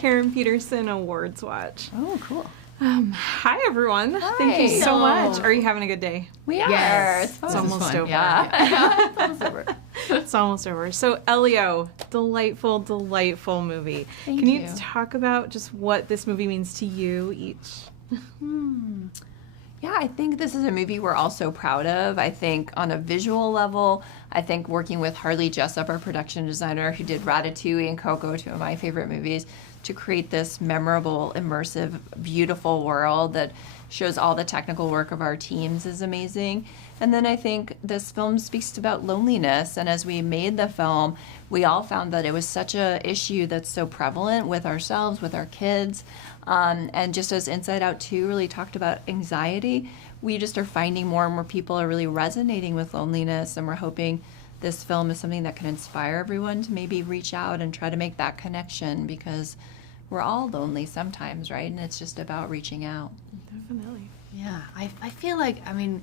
Karen Peterson Awards Watch. Oh, cool. Hi, everyone. Hi. Thank you so much. Are you having a good day? We are. Yes. It's almost over. Yeah. It's almost over. It's almost over. So, Elio, delightful, delightful movie. Thank Can you you. talk about just what this movie means to you each? Yeah, I think this is a movie we're all so proud of. I think on a visual level, I think working with Harley Jessup, our production designer, who did Ratatouille and Coco, two of my favorite movies, to create this memorable, immersive, beautiful world that shows all the technical work of our teams is amazing. And then I think this film speaks about loneliness. And as we made the film, we all found that it was such a issue that's so prevalent with ourselves, with our kids. And just as Inside Out 2 really talked about anxiety, we just are finding more and more people are really resonating with loneliness. And we're hoping this film is something that can inspire everyone to maybe reach out and try to make that connection, because we're all lonely sometimes, right? And it's just about reaching out. Definitely. Yeah, I feel like, I mean,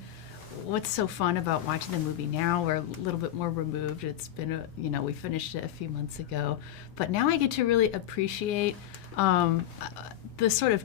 what's so fun about watching the movie now, we're a little bit more removed. It's been, we finished it a few months ago. But now I get to really appreciate the sort of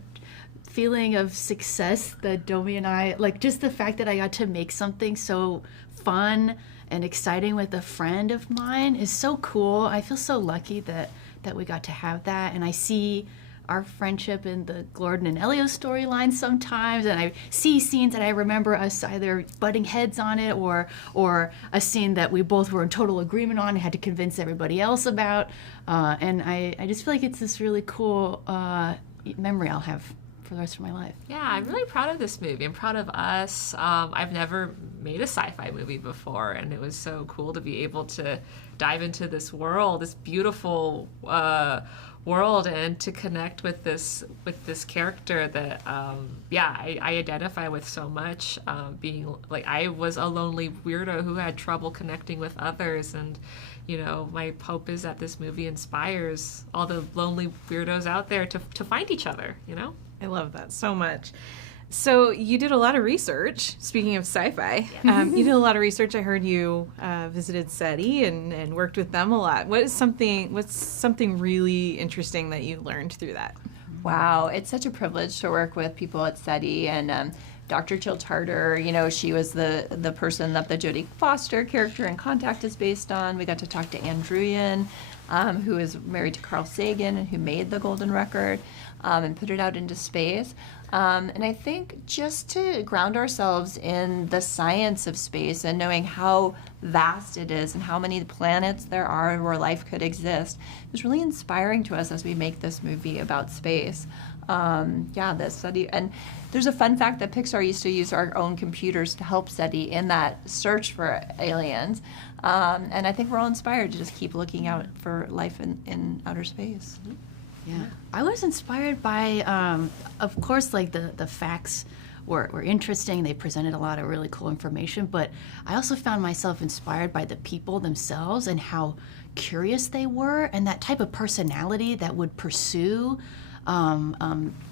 feeling of success that Domee and I, like just the fact that I got to make something so fun and exciting with a friend of mine is so cool. I feel so lucky that we got to have that. And I see our friendship in the Gordon and Elio storyline sometimes, and I see scenes that I remember us either butting heads on it or a scene that we both were in total agreement on and had to convince everybody else about. And I just feel like it's this really cool memory I'll have for the rest of my life. Yeah, I'm really proud of this movie. I'm proud of us. I've never made a sci-fi movie before, and it was so cool to be able to dive into this world, this beautiful world, and to connect with this character that I identify with so much. Being like, I was a lonely weirdo who had trouble connecting with others, and my hope is that this movie inspires all the lonely weirdos out there to find each other. I love that so much. So you did a lot of research. Speaking of sci-fi, you did a lot of research. I heard you visited SETI and worked with them a lot. What's something really interesting that you learned through that? Wow, it's such a privilege to work with people at SETI, and Dr. Jill Tarter, she was the person that the Jodie Foster character in Contact is based on. We got to talk to Ann Druyan, who is married to Carl Sagan and who made the Golden Record and put it out into space. And I think just to ground ourselves in the science of space and knowing how vast it is and how many planets there are where life could exist is really inspiring to us as we make this movie about space. The study, and there's a fun fact that Pixar used to use our own computers to help SETI in that search for aliens. And I think we're all inspired to just keep looking out for life in outer space. Yeah, I was inspired by, of course, like the facts were interesting. They presented a lot of really cool information, but I also found myself inspired by the people themselves and how curious they were, and that type of personality that would pursue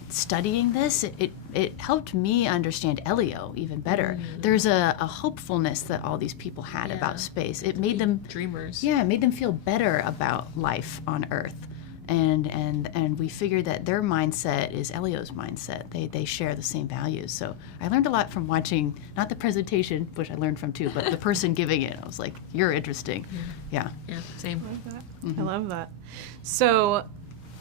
studying this. It helped me understand Elio even better. There's a hopefulness that all these people had about space. It made them dreamers. Yeah, it made them feel better about life on Earth. And we figured that their mindset is Elio's mindset. They share the same values. So I learned a lot from watching, not the presentation, which I learned from too, but the person giving it. I was like, you're interesting. Yeah. Yeah, same. I love that. I love that. So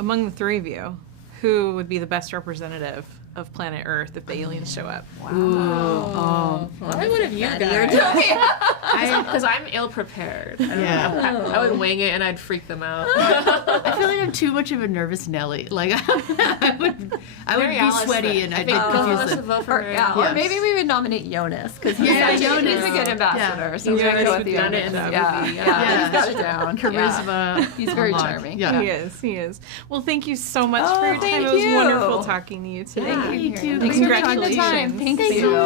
among the three of you, who would be the best representative of planet Earth if the aliens show up? Wow. Why would have you guys? Because I'm ill-prepared. I would wing it and I'd freak them out. I feel like I'm too much of a nervous Nelly. Like I would Mary be Alice sweaty and I'd be confused. Or maybe we would nominate Jonas, because he's a good ambassador. So He's we're gonna go with done it in the movie. He's got it down. Charisma. He's very charming. Yeah. He is. Well, thank you so much for your time. thank It was you. wonderful talking to you today. Thank you. you. Thanks for taking the Congratulations. time. Thank Thank you. you.